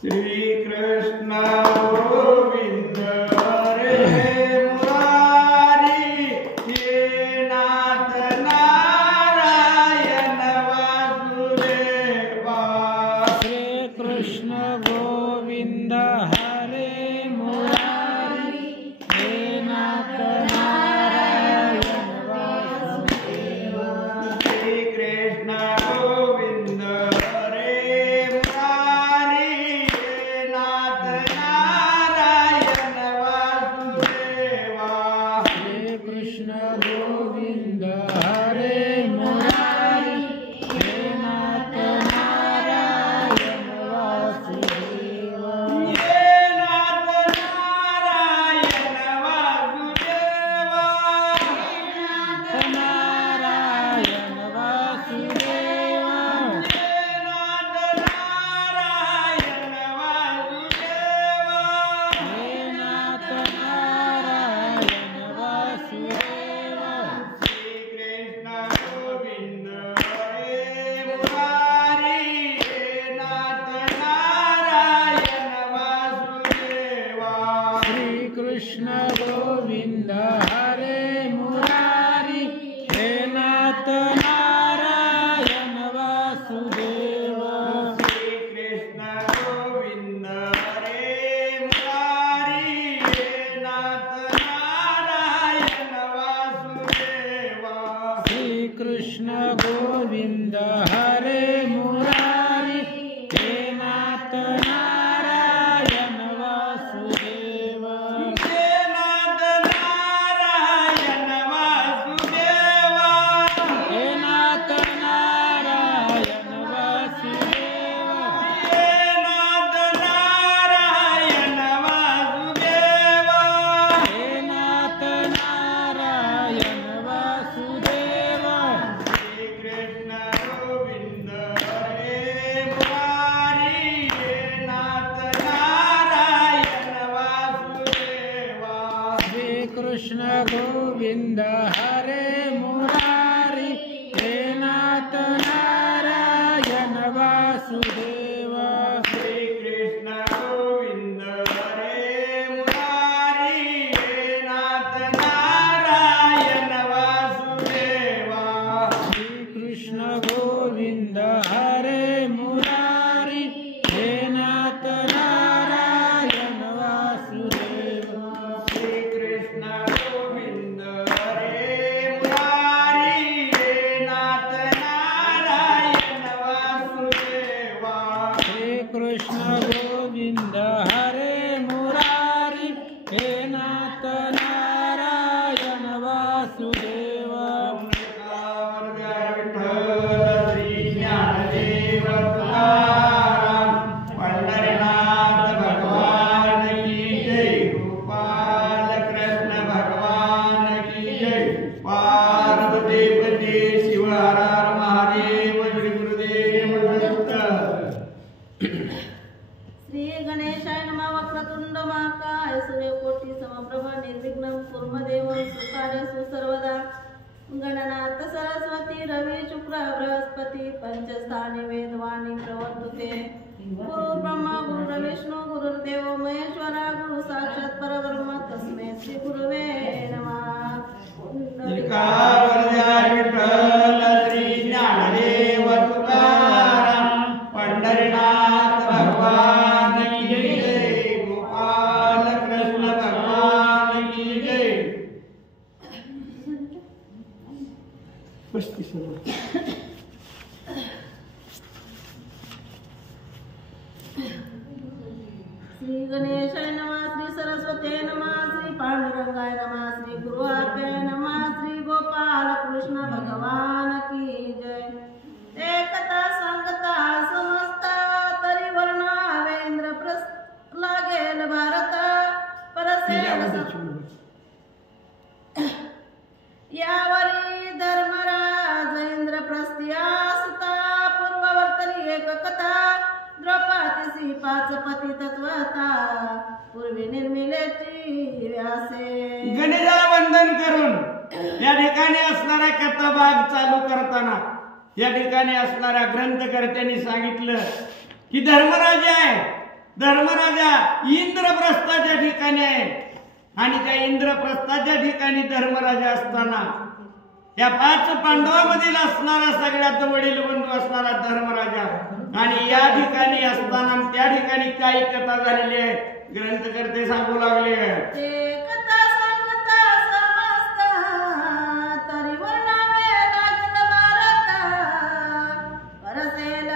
श्री कृष्ण गोविंद हरे मुरारी हे नाथ नारायण वासुदेवा। श्री कृष्ण गोविंद हरे मुरारी हे नाथ नारायण वासुदेवा। श्री कृष्ण गोविंद हरे मुरारी हे नाथ नारायण वासुदेवा। श्री कृष्ण गोविंद हरे मुरारी हे नाथ नारायण वासुदेवा। हे नाथ नारायण वासुदेवा। नारायण वासुदेवा। हे नाथ नारायण वासुदेवा। हे नाथ नारायण वासुदेवा। श्री कृष्ण गोविंद हरे मुरारी हे नाथ नारायण वासुदेवा। श्री कृष्ण गोविंद हरे मुरारी हे नाथ नारायण वासुदेवा। श्री कृष्ण गोविंद हरे मुरारी हे नाथ नारायण वासुदेवा। श्री कृष्ण गोविंद हरे मुरारी हे नाथ नारायण वासुदेवा। हे नाथ नारायण वासुदेवा। हे नाथ नारायण वासुदेवा। हे नाथ नारायण वासुदेवा। हे नाथ नारायण वासुदेवा। श्री कृष्ण गोविंद हरे मुरारी हे नाथ नारायण वासुदेवा। श्री कृष्ण गोविंद हरे मुरारी हे नाथ नारायण वासुदेवा। श्री कृष्ण गोविंद हरे मुरारी हे नाथ नारायण वासुदेवा। श्री कृष्ण गोविंद हरे मुरारी हे नाथ नारायण वासुदेवा। श्री कृष्ण गोविंद हरे मुरारी हे नाथ नारायण वासुदेवा। श्री कृष्ण गोविंद हरे मुरारी हे नाथ नारायण वासुदेवा। श्री ज्ञानदेव तुकाराम पंढरीनाथ भगवान की जय। गोपाल कृष्ण भगवान की जय। पार्वती पते शिव हर हर महादेव। श्री गुरुदेव दत्त। श्री गणेशाय नमः। वक्रतुंड महाकाय सूर्यकोटि समप्रभ निर्विघ्नं कुरु मे देव सुकार्येषु सर्वदा। गणनाथ सरस्वती रवि शुक्र बृहस्पति पंचस्थाने वेदवाणी प्रवर्तते। गुरु ब्रह्मा गुरु विष्णु गुरुर्देवो महेश्वरा गुरु साक्षात् परब्रह्म तस्मै श्री गुरुवे नमः। विठ्ठल श्री ज्ञानदेव तुकाराम पंढरीनाथ भगवान की जय। गोपाल कृष्ण भगवान की जय। श्री गणेशाय नमः। श्री सरस्वती नमः। श्री पांडुरंगाय नमः। श्री गुरुआज्ञाय नमः। श्री गोपाल कृष्ण भगवान की जय। एकता संगता समस्ता तरी वर्णावेंद्र लागेल भारत परसेल यावरी धर्मराज इंद्रप्रस्थी आसता पूर्ववर्तनी एक कथा द्रौपदीसी पाच पती तत्वता पूर्वी निर्मिलेची व्यासे। गणेशाला वंदन करून या ठिकाणी असणारा कथा भाग चालू करताना या ठिकाणी असणाऱ्या ग्रंथकर्त्यांनी सांगितलं की धर्मराज आहे धर्मराजा इंद्रप्रस्थाच्या ठिकाणी आहे आणि त्या इंद्रप्रस्थाच्या ठिकाणी धर्मराजा असताना या 5 पांडवांमधील असणारा सगळ्यात वडील बंधू असणारा धर्मराजा आणि या ठिकाणी असताना त्या ठिकाणी काही कथा झालेली आहे ग्रंथकर्ते सांगू लागले ते कथा सांगता समस्त तरी वर्णावे लागल भारता परसेल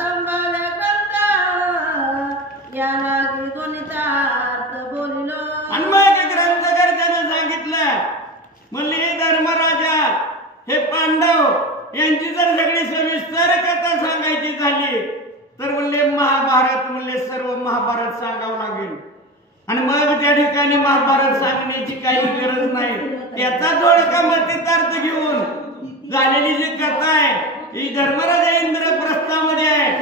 संभाव्य ग्रंथ या लागी गणितार्थ बोलिलो आणि मग ग्रंथकर्त्याने सांगितलं म्हणले धर्मराजा हे पांडव यांची जर सगळी सविस्तर कथा सांगायची झाली तर म्हणले महाभारत म्हणले सर्व महाभारत सांगावं लागेल आणि मग त्या ठिकाणी महाभारत सांगण्याची काही गरज नाही त्याचा थोडका मतितार्थ घेऊन झालेली जी कथा आहे ही धर्मराजा इंद्रप्रस्थामध्ये आहे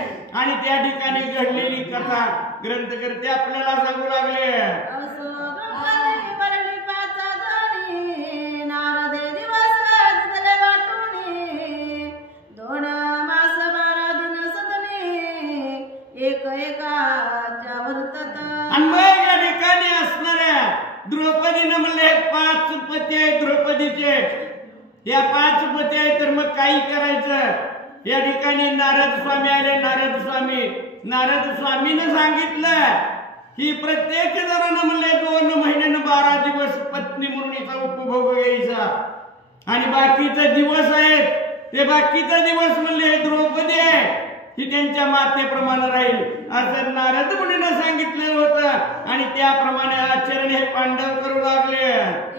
आणि त्या ठिकाणी घडलेली कथा ग्रंथकर्ते आपल्याला सांगू लागले असो ब्रह्माने वरली 5 जणी नारदे दिवस दिले वाटुनी 2 मास 12 दिन सदनी एक एकाच्या वर्तत आणि मग या ठिकाणी असणाऱ्या द्रौपदीनं म्हणले 5 पती आहेत द्रौपदीचे या 5 पती आहेत तर मग काही करायचं या ठिकाणी नारद स्वामी आले नारद स्वामीनं सांगितलं की प्रत्येक जणांना म्हणले 2 महिन्यानं 12 दिवस पत्नी मुरणीचा उपभोग घ्यायचा आणि बाकीचे दिवस आहेत ते बाकीचा दिवस म्हणले द्रौपदी आहे ही त्यांच्या मातेप्रमाणे राहील असं नारद मुनीनं सांगितलेलं होतं आणि त्याप्रमाणे आचरण हे पांडव करू लागले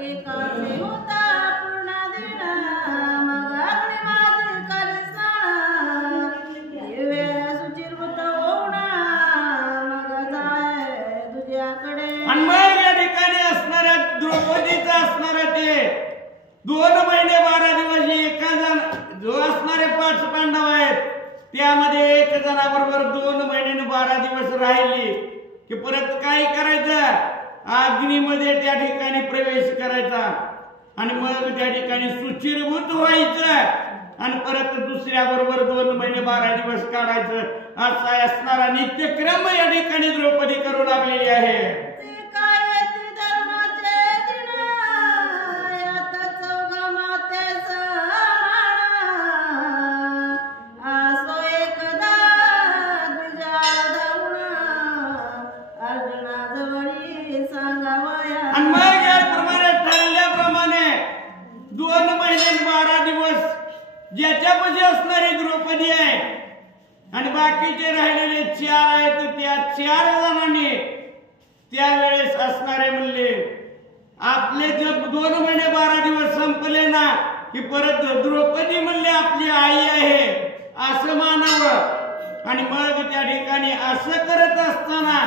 एकाचे होता पूर्ण दिन मग अग्नी माझे करिस्ना दिव्य सुचिरवत होणा मग जाय तुझ्याकडे आणि मग या ठिकाणी असणाऱ्या द्रौपदीचा असणारा ते 2 महिने 12 दिवस एका जण जो असणारे 5 पांडव आहेत त्यामध्ये एक जणाबरोबर 2 महिने 12 दिवस राहिली की परत काय करायचं अग्नीमध्ये त्या ठिकाणी प्रवेश करायचा आणि मग त्या ठिकाणी सुचिरभूत व्हायचं आणि परत दुसऱ्या बरोबर 2 महिने 12 दिवस काढायचं असा असणारा नित्यक्रम या ठिकाणी द्रौपदी करू लागलेली आहे ते काय ती धर्माचे दिन यात 4 मातेच आसो एकदा द्विजा धावून अर्जुनाजवळी सांगावया आणि मग याप्रमाणे ठरल्याप्रमाणे 2 महिने 12 दिवस ज्याच्यापाशी असणारी द्रौपदी आहे आणि बाकीचे राहिलेले 4 आहेत त्या 4 जणांनी त्यावेळेस असणारे म्हणले आपले जब 2 महिने 12 दिवस संपले ना की परत द्रौपदी म्हणले आपली आई आहे असं मानावं आणि मग त्या ठिकाणी असं करत असताना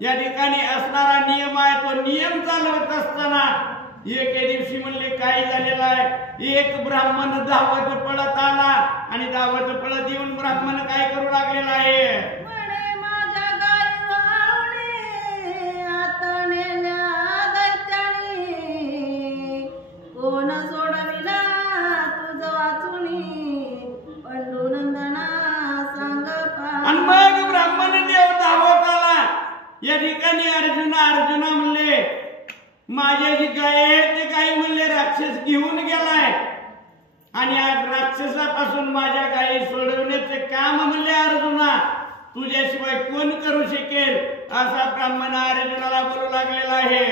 या ठिकाणी असणारा नियम आहे तो नियम चालवत असताना एके दिवशी म्हणले काय झालेलं आहे एक ब्राह्मण धावत पळत आला आणि धावत पळत येऊन ब्राह्मण काय करू लागलेला आहे म्हणे माझ्या गाई वावणे आता नेल्या दैत्याने कोण सोडविला तुझ वाचुनी पंडुनंदना सांग आणि मग ब्राह्मण देव धावत आला या ठिकाणी अर्जुना म्हणले माझ्या जी गाय आहे ते गाय म्हणले राक्षस घेऊन गेलाय आणि आज राक्षसापासून माझ्या गायी सोडवण्याचे काम म्हणले अर्जुना तुझ्याशिवाय कोण करू शकेल असा ब्राह्मण अर्जुनाला बोलू लागलेला आहे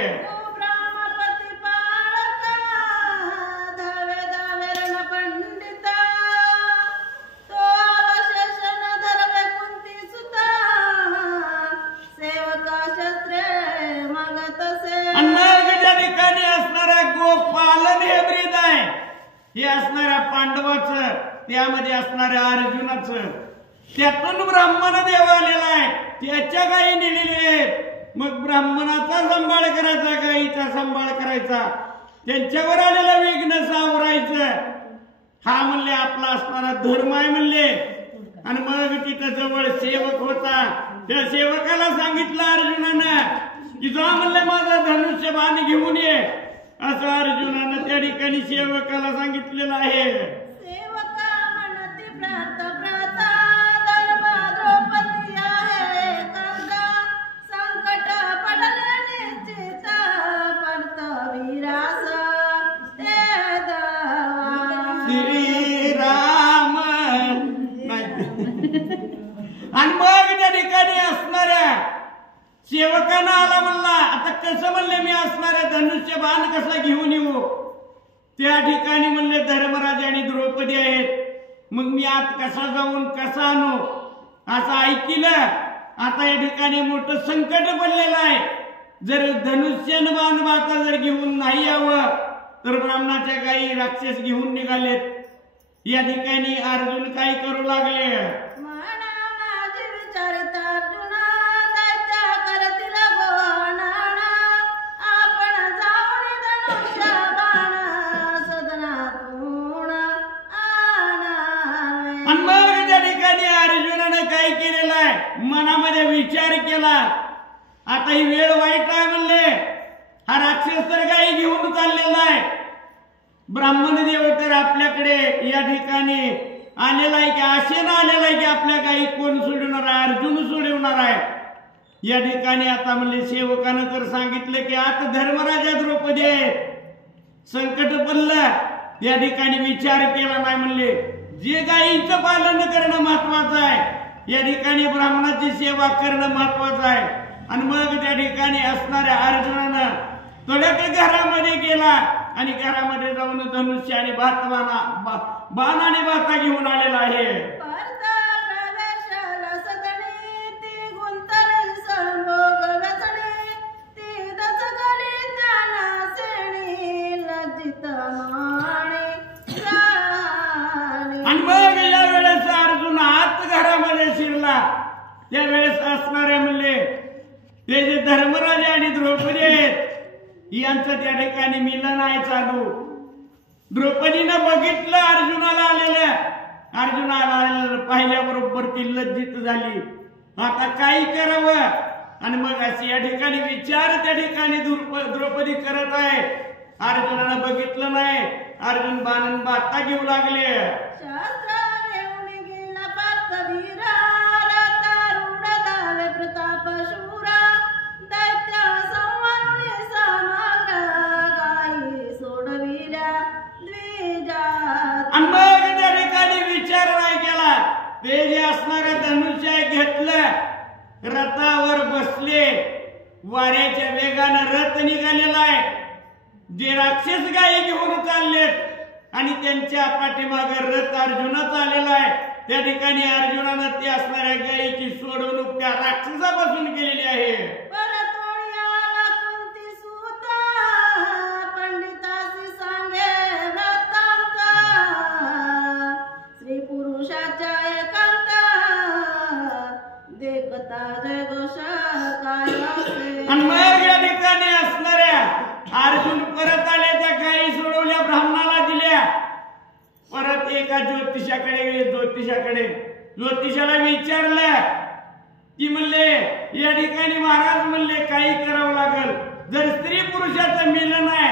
ब्रह्मपती पाळका धावे धावे रण पंडिता तो अवशेष न धरवे कुंती सुता सेवका शस्त्रे मागतसे अन्नाच्या ठिकाणी असणारा गोपालन हे ब्रीद आहे हे असणाऱ्या पांडवाचं त्यामध्ये असणाऱ्या अर्जुनाचं त्यातून ब्राह्मण देव आलेला आहे त्याच्या गायी नेलेले आहेत मग ब्राह्मणाचा सांभाळ करायचा गायीचा सांभाळ करायचा त्यांच्यावर आलेला विघ्न सावरायचं हा म्हणले आपला असणारा धर्म आहे म्हणले आणि मग तिथं जवळ सेवक होता त्या सेवकाला सांगितलं अर्जुनानं की जा म्हणले माझा धनुष्य बाण घेऊन ये असं अर्जुनानं त्या ठिकाणी सेवकाला सांगितलेलं आहे सेवका म्हणती प्रार्थ प्रार्थ धर्म द्रौपदी आहे कांदा सेवकानं आला म्हणला, आता कसं म्हणले मी असणार आहे, धनुष्य बाण कसा घेऊन येऊ? त्या ठिकाणी म्हणले धर्मराज आणि द्रौपदी आहेत, मग मी आत कसा जाऊन कसा आणू? असं ऐकिलं. आता या ठिकाणी मोठं संकट पडलेलं आहे. जर धनुष्य बाण आता जर घेऊन नाही यावं तर ब्राह्मणाच्या काही राक्षस घेऊन निघालेत. या ठिकाणी अर्जुन काय करू लागले? आणि मग त्या ठिकाणी अर्जुनाने काय केलेलं आहे, मनामध्ये विचार केला, आता ही वेळ वाईट आहे म्हणले, हा राक्षस तर काही घेऊन चाललेला आहे, ब्राह्मण देव तर आपल्याकडे या ठिकाणी आलेला आहे की आशेनं आलेला आहे की आपल्या काही कोण सोडवणार आहे? अर्जुन सोडवणार आहे. या ठिकाणी आता म्हणले सेवकानं तर सांगितलं की आता धर्मराजा द्रौपदी आहे, संकट पडलं. या ठिकाणी विचार केला नाही, म्हणले जे गायीचं पालन करणं महत्वाचं आहे, या ठिकाणी ब्राह्मणाची सेवा करणं महत्वाचं आहे. आणि मग त्या ठिकाणी असणाऱ्या अर्जुनानं तडक घरामध्ये गेला आणि घरामध्ये जाऊन धनुष्य आणि बाण आणि बाता घेऊन आलेला आहे. आणि मग या वेळेस अर्जुन आत घरामध्ये शिरला. त्यावेळेस असणारे म्हणले ते जे धर्मराजा आणि द्रौपदी आहेत यांचं त्या ठिकाणी मिलन आहे चालू. द्रौपदीनं बघितलं अर्जुनाला आलेलं, अर्जुनाला आलेलं पाहिल्याबरोबर ती लज्जित झाली. आता काय करावं? आणि मग असे या ठिकाणी विचार त्या ठिकाणी द्रौपदी करत आहे. अर्जुनानं बघितलं नाही, अर्जुन बाण बाता घेऊ लागले. आणि मग त्या ठिकाणी विचार नाही केला. ते जे असणारे धनुष्य घेतलं, रथावर बसले, वाऱ्याच्या वेगानं रथ निघालेला आहे. जे राक्षस गायी घेऊन चाललेत आणि त्यांच्या पाठीमागे रथ अर्जुनाचा आलेला आहे. त्या ठिकाणी अर्जुनानं ते असणाऱ्या गायीची सोडवणूक त्या राक्षसापासून केलेली आहे. आणि मग या ठिकाणी असणाऱ्या अर्जुन परत आले, त्या गायी सोडवल्या, ब्राह्मणाला दिल्या. परत एका ज्योतिषाकडे गेले. ज्योतिषाला विचारलं की म्हणले या ठिकाणी महाराज म्हणले काही करावं लागल, जर स्त्री पुरुषाचं मिलन आहे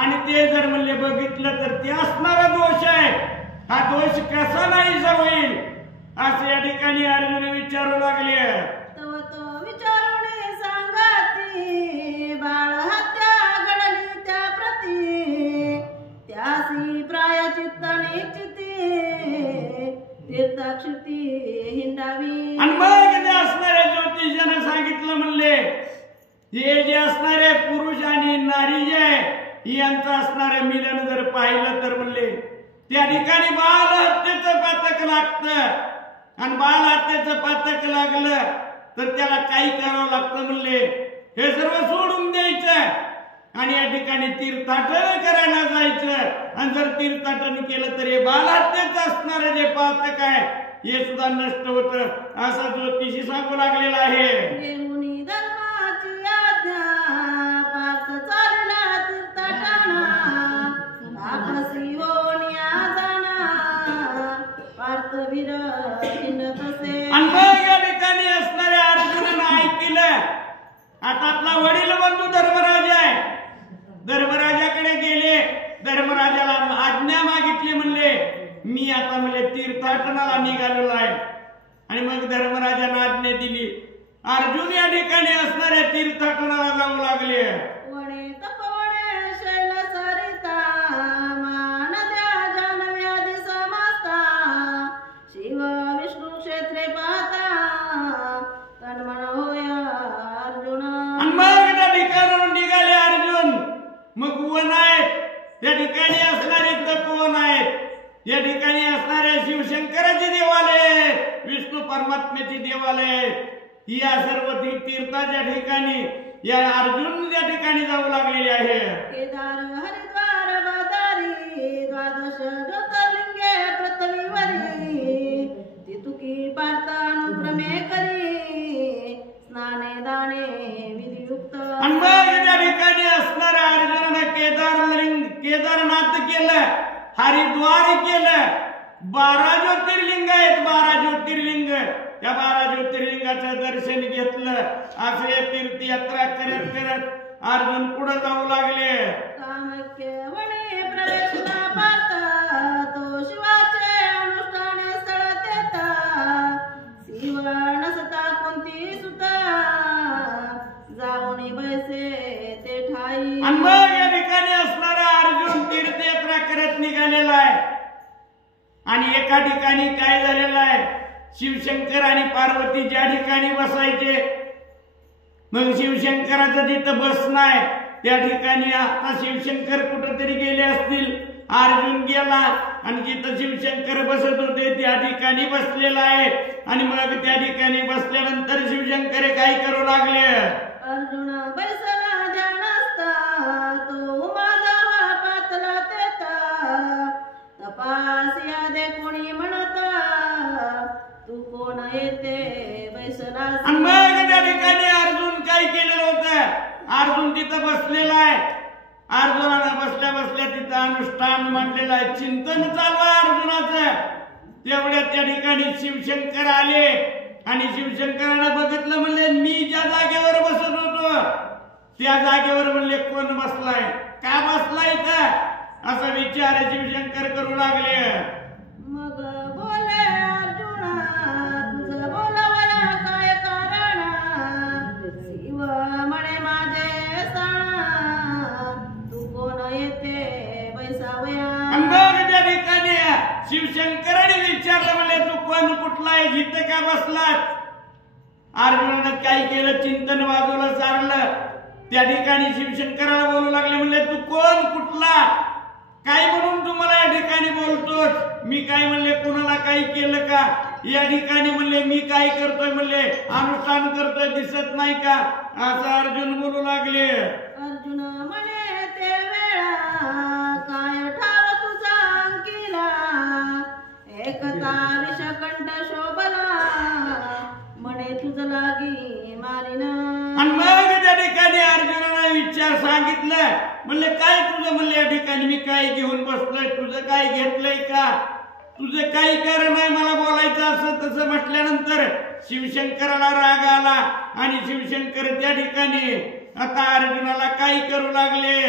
आणि ते जर म्हणले बघितलं तर ते असणारा दोष आहे, हा दोष कसा नाहीसा होईल असं या ठिकाणी अर्जुन विचारू लागले. आणि मग ते असणाऱ्या ज्योतिषानं सांगितलं म्हणले हे जे असणारे पुरुष आणि नारी जे आहे यांचं असणारं मिलन जर पाहिलं तर म्हणले त्या ठिकाणी बाल हत्येचं पातक लागतं आणि बाल हत्येचं पातक लागलं तर त्याला काही करावं लागतं म्हणले हे सर्व सोडून द्यायचं आणि या ठिकाणी तीर्थाटन करायला जायचं. आणि जर तीर्थाटन केलं तर हे बाल हत्येचं असणारं जे पातक आहे हे सुद्धा नष्ट होतं असा ज्योतिषी सांगू लागलेला आहे. आणि मग या ठिकाणी असणाऱ्या अर्जुनानं ऐकलं. आता आपला वडील बंधू धर्मराज आहे, धर्मराजाकडे गेले, धर्मराजाला आज्ञा मागितली, म्हणले मी आता म्हणले तीर्थाटनाला निघालेलो आहे. आणि मग धर्मराजाने आज्ञा दिली. अर्जुन या ठिकाणी असणाऱ्या तीर्थाटनाला जाऊ लागले. परमात्म्याची देवालय ही या सर्व तीर्थाच्या ठिकाणी या अर्जुन त्या ठिकाणी जाऊ लागलेले आहे. केदार हरिद्वार बादारी द्वादश ज्योतिर्लिंगे पृथ्वीवरी तितुकी पार्थ अनुक्रमे करी स्नाने दाने विधियुक्त. आणि मग त्या ठिकाणी असणाऱ्या अर्जुनानं केदारनाथ केलं, हरिद्वार केलं. 12 ज्योतिर्लिंग आहेत, 12 ज्योतिर्लिंग. त्या 12 ज्योतिर्लिंगाचं दर्शन घेतलं. असे तीर्थयात्रा करत करत अर्जुन पुढे जाऊ लागले. कामक्य वने प्रवेशला पार्थ तो शिवाचे अनुष्ठान स्थळ तेता शिव नसता कोणती सुता जाऊन बैसे ते ठाई. आणि मग या ठिकाणी असणारा अर्जुन तीर्थयात्रा करत निघालेला आहे. आणि एका ठिकाणी काय झालेलं आहे, शिवशंकर आणि पार्वती ज्या ठिकाणी बसायचे, मग शिवशंकराचं जिथं बसणं आहे त्या ठिकाणी आता शिवशंकर कुठेतरी गेले असतील. अर्जुन गेला आणि जिथं शिवशंकर बसत होते त्या ठिकाणी बसलेला आहे. आणि मग त्या ठिकाणी बसल्यानंतर शिवशंकर काय करू लागले. अर्जुन बैसला ध्यानस्थ तो माधव पातला तेता तपास या दे कोणी म्हणत तू कोण येते बैसला. आणि मग त्या ठिकाणी अर्जुन काय केलेलं होतं, अर्जुन तिथं बसलेला आहे. अर्जुनानं बसल्या बसल्या तिथं अनुष्ठान मांडलेलं आहे, चिंतन चालू आहे अर्जुनाचं. तेवढ्या त्या ठिकाणी शिवशंकर आले आणि शिवशंकरानं बघितलं, म्हणले मी ज्या जागेवर बसत होतो त्या जागेवर म्हणले कोण बसलाय, का बसलाय इथं, असा विचार शिवशंकर करू लागले. मग बोले अर्जुना तुझं बोलावया काय कारण शिव म्हणे माझे साण तू कोण येते बैसावया. आणि मग त्या ठिकाणी शिवशंकराने विचारलं, म्हणले तू कोण कुठला आहे, जिथे का बसलात. अर्जुनानं काय केलं, चिंतन बाजूला सारलं. त्या ठिकाणी शिवशंकराला बोलू लागले, म्हणले तू कोण कुठला, काय म्हणून तू मला या ठिकाणी बोलतोस, मी काय म्हणले कुणाला काही केलं का, या ठिकाणी म्हणले मी काय करतोय, म्हणले अनुष्ठान करतोय, दिसत नाही का, असं अर्जुन बोलू लागले. अर्जुन म्हणे ते वेळा काय ठाव तुझा अंकिला एकता विषकंठ शोभला म्हणे तुझ लागी मारिन. आणि मग त्या ठिकाणी अर्जुनाने विचार सांगितलं, म्हणले काय तुझं, म्हणले या ठिकाणी मी काय घेऊन बसलोय, तुझं काय घेतलंय का, तुझं काही कारण आहे मला बोलायचं, असं तसं म्हटल्यानंतर शिवशंकराला राग आला आणि शिवशंकर त्या ठिकाणी आता अर्जुनाला काय करू लागले.